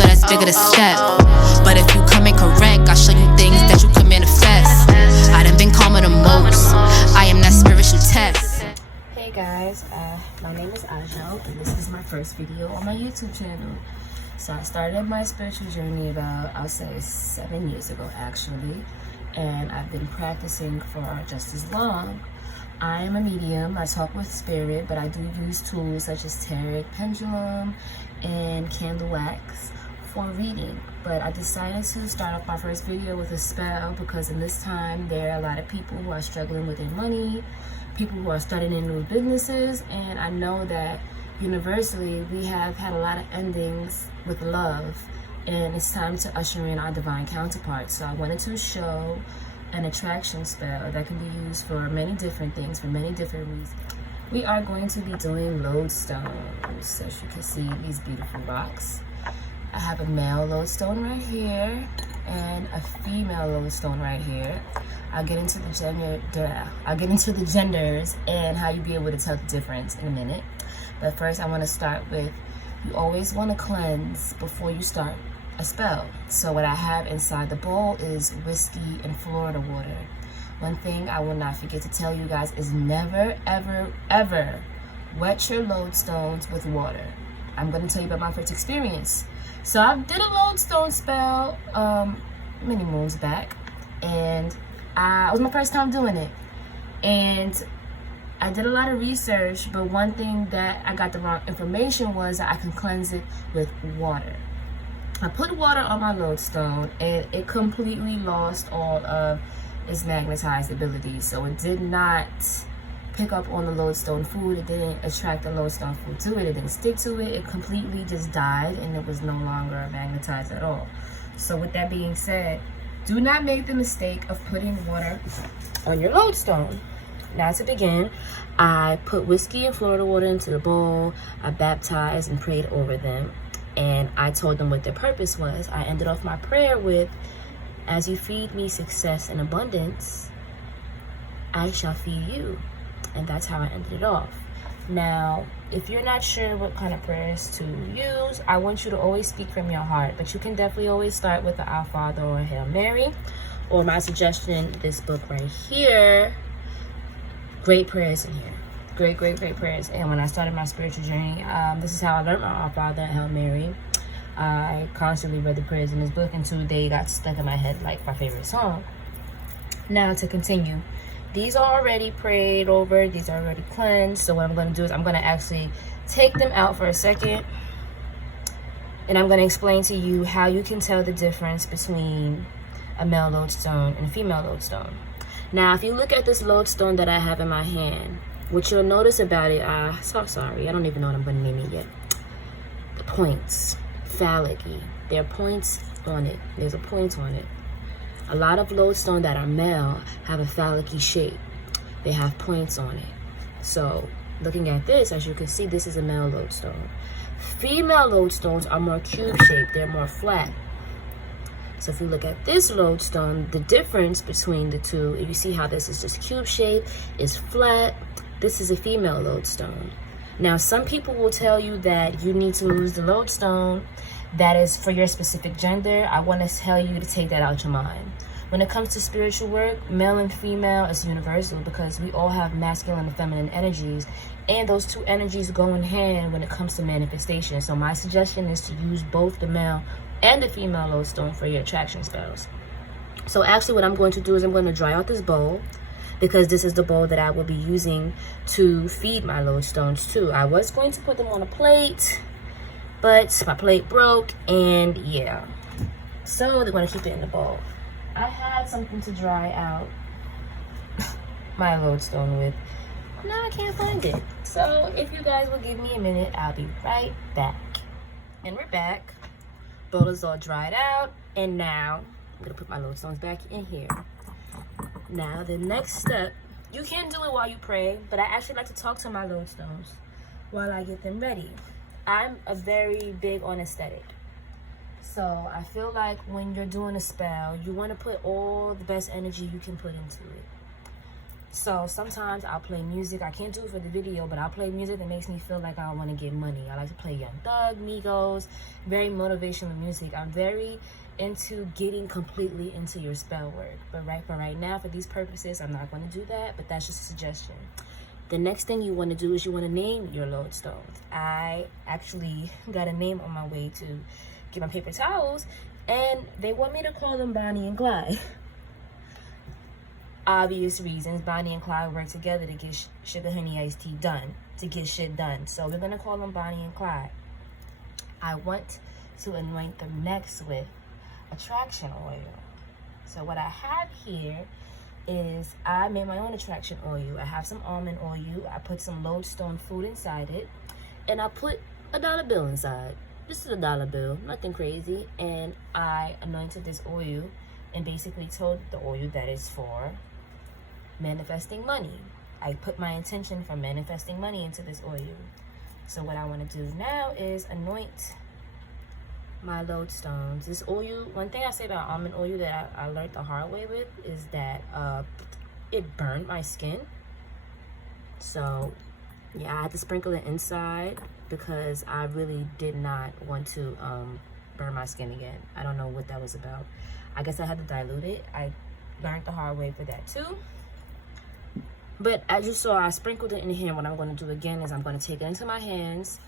so that's bigger the step. But if you come in correct, I'll show you things that you can manifest. I done been calmer than most. I am that spiritual test. Hey guys, my name is Ajo, and this is my first video on my YouTube channel. So I started my spiritual journey about, I'll say 7 years ago actually, and I've been practicing for just as long. I am a medium. I talk with spirit, but I do use tools such as tarot, pendulum, and candle wax for reading. But I decided to start off my first video with a spell because in this time there are a lot of people who are struggling with their money, people who are starting in new businesses, and I know that universally we have had a lot of endings with love, and it's time to usher in our divine counterparts. So I wanted to show an attraction spell that can be used for many different things, for many different reasons. We are going to be doing lodestones. As you can see, these beautiful rocks. I have a male lodestone right here and a female lodestone right here. I'll get into the genders and how you be able to tell the difference in a minute. But first I want to start with, you always want to cleanse before you start a spell. So what I have inside the bowl is whiskey and Florida water. One thing I will not forget to tell you guys is never, ever, ever wet your lodestones with water. I'm going to tell you about my first experience. So I did a lodestone spell many moons back, and it was my first time doing it. And I did a lot of research, but one thing that I got the wrong information was that I can cleanse it with water. I put water on my lodestone and it completely lost all of its magnetized abilities. So it did not pick up on the lodestone food. It didn't attract the lodestone food to it. It didn't stick to it. It completely just died and it was no longer magnetized at all. So with that being said, do not make the mistake of putting water on your lodestone. Now to begin, I put whiskey and Florida water into the bowl. I baptized and prayed over them. And I told them what their purpose was. I ended off my prayer with, as you feed me success and abundance, I shall feed you. And that's how I ended it off. Now, if you're not sure what kind of prayers to use, I want you to always speak from your heart. But you can definitely always start with the Our Father or Hail Mary. Or my suggestion, this book right here. Great prayers in here. Great prayers. And when I started my spiritual journey, this is how I learned my Our Father and Hail Mary. I constantly read the prayers in this book until they got stuck in my head like my favorite song. Now to continue, these are already prayed over, these are already cleansed. So what I'm going to do is I'm going to actually take them out for a second, and I'm going to explain to you how you can tell the difference between a male lodestone and a female lodestone. Now if you look at this lodestone that I have in my hand, what you'll notice about it, so sorry, I don't even know what I'm going to name it yet. The points, phallic-y. There are points on it. There's a point on it. A lot of lodestone that are male have a phallic-y shape. They have points on it. So looking at this, as you can see, this is a male lodestone. Female lodestones are more cube-shaped. They're more flat. So if you look at this lodestone, the difference between the two, if you see how this is just cube-shaped, is flat. This is a female lodestone. Now, some people will tell you that you need to use the lodestone that is for your specific gender. I want to tell you to take that out your mind. When it comes to spiritual work, male and female is universal because we all have masculine and feminine energies, and those two energies go in hand when it comes to manifestation. So my suggestion is to use both the male and the female lodestone for your attraction spells. So actually what I'm going to do is I'm going to dry out this bowl, because this is the bowl that I will be using to feed my lodestones to. I was going to put them on a plate, but my plate broke, and yeah. So they're going to keep it in the bowl. I had something to dry out my lodestone with. Now I can't find it. So if you guys will give me a minute, I'll be right back. And we're back. Bowl is all dried out, and now I'm going to put my lodestones back in here. Now, the next step, you can do it while you pray, but I actually like to talk to my lodestones while I get them ready. I'm a very big on aesthetic. So I feel like when you're doing a spell, you want to put all the best energy you can put into it. So sometimes I'll play music. I can't do it for the video, but I'll play music that makes me feel like I want to get money. I like to play Young Thug, Migos, very motivational music. I'm very into getting completely into your spell work. But right now, for these purposes, I'm not going to do that, but that's just a suggestion. The next thing you want to do is you want to name your lodestones. I actually got a name on my way to get my paper towels, and they want me to call them Bonnie and Clyde. Obvious reasons. Bonnie and Clyde work together to get sugar honey iced tea done, to get shit done. So we're gonna call them Bonnie and Clyde. I want to anoint them next with attraction oil. So what I have here is I made my own attraction oil. I have some almond oil. I put some lodestone food inside it, and I put a dollar bill inside. This is a dollar bill, nothing crazy. And I anointed this oil and basically told the oil that it's for manifesting money. I put my intention for manifesting money into this oil. So what I want to do now is anoint my lodestones. This oil, one thing I say about almond oil that I learned the hard way with is that it burned my skin. So yeah, I had to sprinkle it inside because I really did not want to burn my skin again. I don't know what that was about. I guess I had to dilute it. I learned the hard way for that too. But as you saw, I sprinkled it in here. What I'm going to do again is I'm going to take it into my hands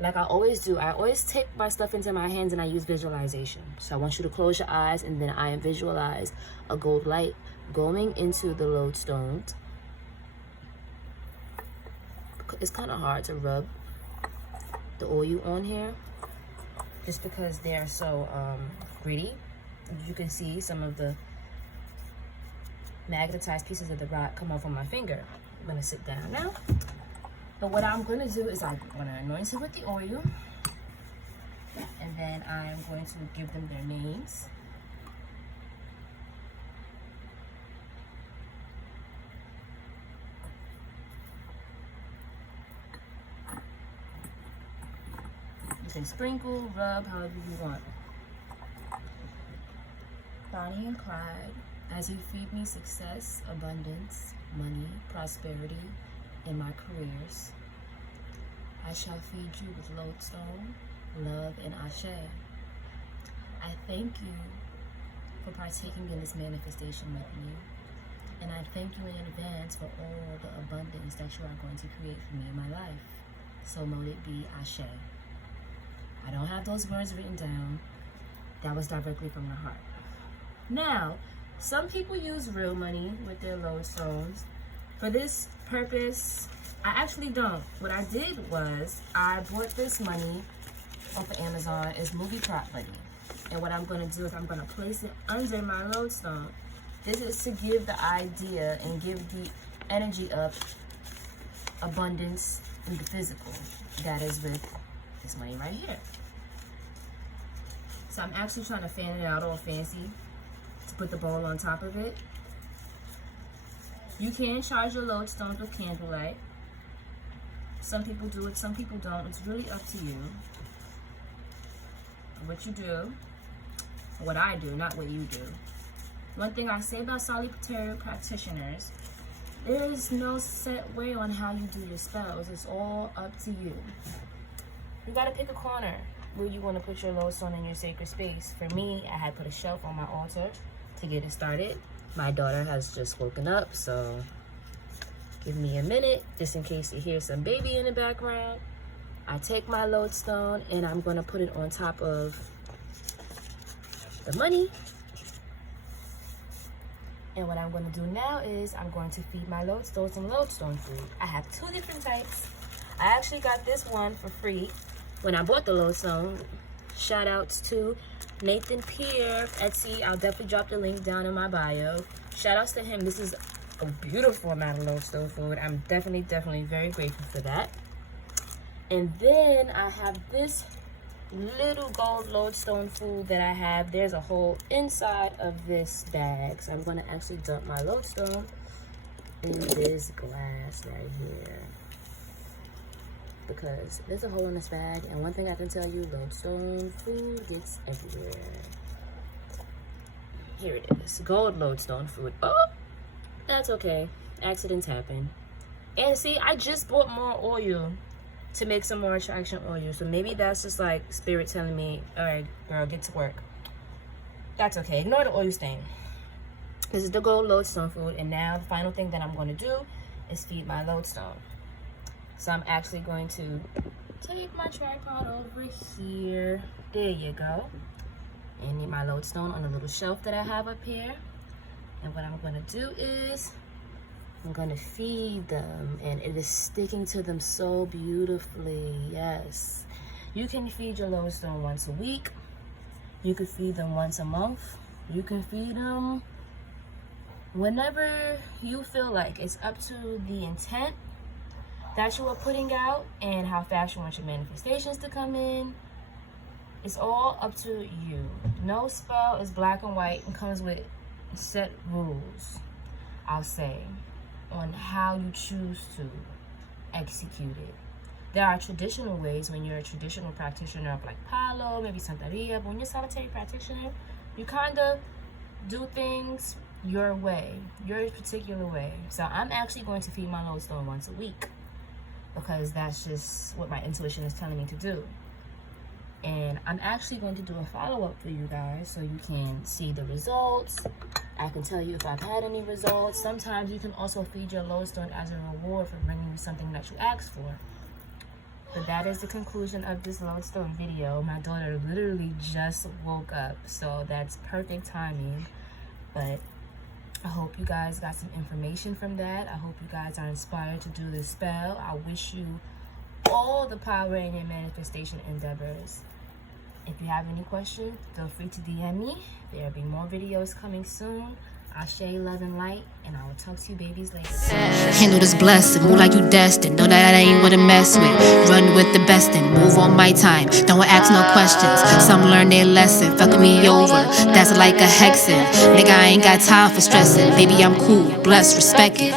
like I always do. I always take my stuff into my hands and I use visualization. So I want you to close your eyes and then I visualize a gold light going into the lodestones. It's kind of hard to rub the oil on here just because they're so gritty. You can see some of the magnetized pieces of the rock come off on my finger. I'm gonna sit down now. But what I'm gonna do is I'm gonna anoint it with the oil, and then I'm going to give them their names. You can sprinkle, rub, however you want. Bonnie and Clyde, as you feed me success, abundance, money, prosperity in my careers, I shall feed you with lodestone, love, and ashe. I thank you for partaking in this manifestation with me, and I thank you in advance for all the abundance that you are going to create for me in my life. So mote it be, ashe. I don't have those words written down. That was directly from the heart. Now, some people use real money with their lodestones. For this purpose, I actually don't. What I did was I bought this money off of Amazon. It's movie prop money. And what I'm going to do is I'm going to place it under my lodestone. This is to give the idea and give the energy of abundance in the physical. That is with this money right here. So I'm actually trying to fan it out all fancy to put the bowl on top of it. You can charge your lodestones with candlelight. Some people do it, some people don't. It's really up to you. What you do, what I do, not what you do. One thing I say about solitary practitioners, there is no set way on how you do your spells. It's all up to you. You gotta pick a corner where you want to put your lodestone in your sacred space. For me, I had put a shelf on my altar to get it started. My daughter has just woken up, so give me a minute just in case you hear some baby in the background. I take my lodestone and I'm going to put it on top of the money. And what I'm going to do now is I'm going to feed my lodestone some lodestone food. I have two different types. I actually got this one for free when I bought the lodestone. Shout outs to Nathan Pierre, Etsy. I'll definitely drop the link down in my bio. Shout outs to him. This is a beautiful amount of lodestone food. I'm definitely very grateful for that. And then I have this little gold lodestone food that I have. There's a hole inside of this bag. So I'm going to actually dump my lodestone in this glass right here. Because there's a hole in this bag. And one thing I can tell you, lodestone food gets everywhere. Here it is. Gold lodestone food. Oh, that's okay. accidents happen. And see, I just bought more oil to make some more attraction oil. So maybe that's just like spirit telling me, all right, girl, get to work. That's okay. Ignore the oil stain. This is the gold lodestone food. And now the final thing that I'm going to do is feed my lodestone. So I'm actually going to take my tripod over here. There you go. And need my lodestone on a little shelf that I have up here. And what I'm going to do is I'm going to feed them, and it is sticking to them so beautifully. Yes. You can feed your lodestone once a week. You can feed them once a month. You can feed them whenever you feel like. It's up to the intent that you are putting out and how fast you want your manifestations to come in. It's all up to you. No spell is black and white and comes with set rules, I'll say, on how you choose to execute it. There are traditional ways when you're a traditional practitioner of like Palo, maybe Santeria, but when you're a solitary practitioner, you kind of do things your way, your particular way. So I'm actually going to feed my lodestone once a week because that's just what my intuition is telling me to do. And I'm actually going to do a follow-up for you guys so you can see the results. I can tell you if I've had any results. Sometimes you can also feed your lodestone as a reward for bringing you something that you asked for. But that is the conclusion of this lodestone video. My daughter literally just woke up, so that's perfect timing. But I hope you guys got some information from that. I hope you guys are inspired to do this spell. I wish you all the power in your manifestation endeavors. If you have any questions, feel free to DM me. There'll be more videos coming soon. I'll share love and light, and I will talk to you babies later. Handle this blessing, move like you destined. Know that I ain't what to mess with. Run with the best and move on my time. Don't ask no questions. Some learn their lesson, fucking me over. That's like a hexing. Nigga, I ain't got time for stressing. Baby, I'm cool, blessed, respect it.